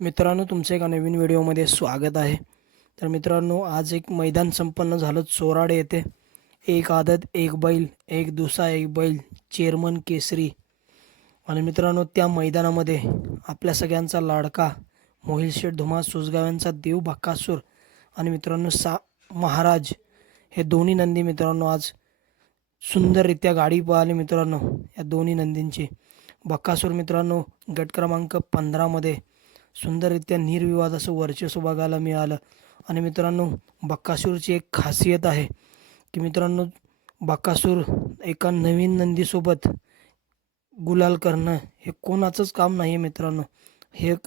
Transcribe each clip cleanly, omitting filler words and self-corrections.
मित्रांनो, तुमचं एका नवीन व्हिडिओमध्ये स्वागत आहे. तर मित्रांनो, आज एक मैदान संपन्न झालं चोराडे येथे. एक आदत एक बैल, एक दुसा एक बैल, चेअरमन केसरी. आणि मित्रांनो, त्या मैदानामध्ये आपल्या सगळ्यांचा लाडका मोहिल शेठ धुमाळ सुसगाव यांचा देव बकासूर आणि मित्रांनो महाराज हे दोन्ही नंदी मित्रांनो आज सुंदररित्या गाडी पळाली मित्रांनो. या दोन्ही नंदींची बकासूर मित्रांनो गट क्रमांक 15मध्ये सुंदररित्या निर्विवाद असं वर्चस्व बघायला मिळालं. आणि मित्रांनो, बकासूरची एक खासियत आहे की मित्रांनो, बकासूर एका नवीन नंदीसोबत गुलाल करणं हे कोणाचंच काम नाही आहे मित्रांनो.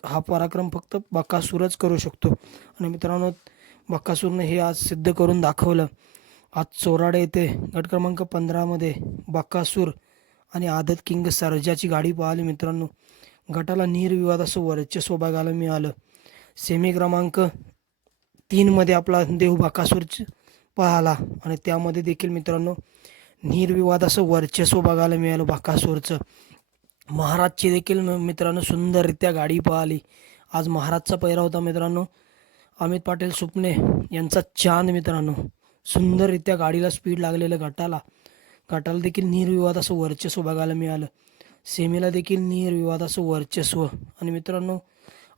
हा पराक्रम फक्त बकासूरच करू शकतो. आणि मित्रांनो, बकासूरने हे आज सिद्ध करून दाखवलं. आज चोराडे येथे गट क्रमांक 15मध्ये बकासूर आणि आदत किंग सर्जाची गाडी पळाली मित्रांनो. गटाला निर्विवाद असं वर्चस्व बघायला मिळालं. सेमी क्रमांक 3मध्ये आपला देव बकासूर पळाला आणि त्यामध्ये देखील मित्रांनो निर्विवाद असं वर्चस्व बघायला मिळालं बकासूरचं. महाराजची देखील मित्रांनो सुंदररित्या गाडी पळाली. आज महाराजचा पहिरा होता मित्रांनो अमित पाटील सुपणे यांचा चांद मित्रांनो. सुंदररित्या गाडीला स्पीड लागलेलं गटाला देखील निर्विवाद असं वर्चस्व बघायला मिळालं. सेमीला देखील निर्विवाद असं वर्चस्व. आणि मित्रांनो,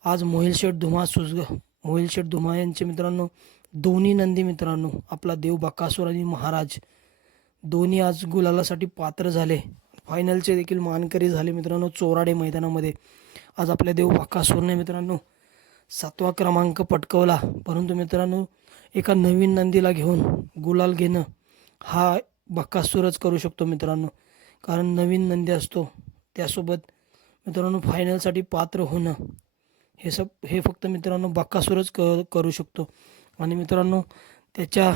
आज मोहिल शेठ धुमाळ यांचे मित्रांनो दोन्ही नंदी मित्रांनो आपला देव बकासूर आणि महाराज दोन्ही आज गुलालासाठी पात्र झाले. फायनलचे देखील मानकरी झाले मित्रांनो चोराडे मैदानामध्ये. आज आपल्या देव बकासूरने मित्रांनो 7वा क्रमांक पटकवला. परंतु मित्रांनो, एका नवीन नंदीला घेऊन गुलाल घेणं हा बकासूरच करू शकतो मित्रांनो. कारण नवीन नंदी असतो, त्यासोबत मित्रांनो फायनलसाठी पात्र होणं हे फक्त मित्रांनो बकासूरच करू शकतो. आणि मित्रांनो, त्याच्या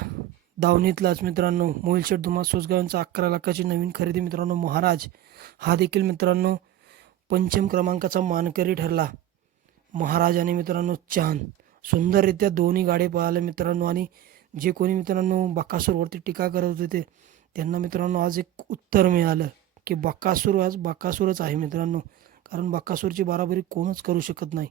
दावणीतलाच मित्रांनो मोहिल शेठ धुमाळ सुसगाव यांचा 11 लाखाची नवीन खरेदी मित्रांनो महाराज हा देखील मित्रांनो पंचम क्रमांकाचा मानकरी ठरला. महाराज आणि मित्रांनो चांद सुंदररित्या दोन्ही गाडे पळाले मित्रांनो. आणि जे कोणी मित्रांनो बकासूरवरती टीका करत होते त्यांना मित्रांनो आज एक उत्तर मिळालं की बकासूर आज बकासूरच आहे मित्रांनो. कारण बकासूरची बराबरी कोणच करू शकत नाही.